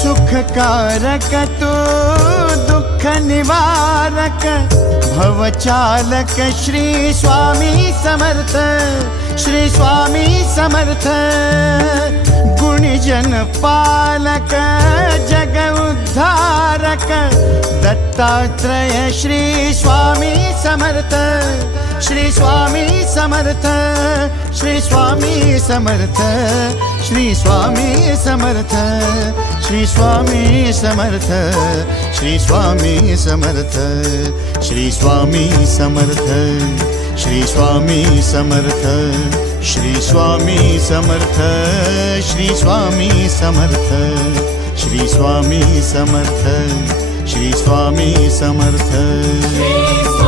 सुखकारक तू दुःख निवारक भवचालक श्री स्वामी समर्थ, श्री स्वामी समर्थ। गुणीजन पालक जग उद्धारक दत्तात्रेय श्री स्वामी समर्थ, श्री स्वामी समर्थ, श्री स्वामी समर्थ, श्री स्वामी समर्थ, श्री स्वामी समर्थ, श्री स्वामी समर्थ, श्री स्वामी समर्थ, श्री स्वामी समर्थ, श्री स्वामी समर्थ, श्री स्वामी समर्थ, श्री स्वामी समर्थ, श्री स्वामी समर्थ।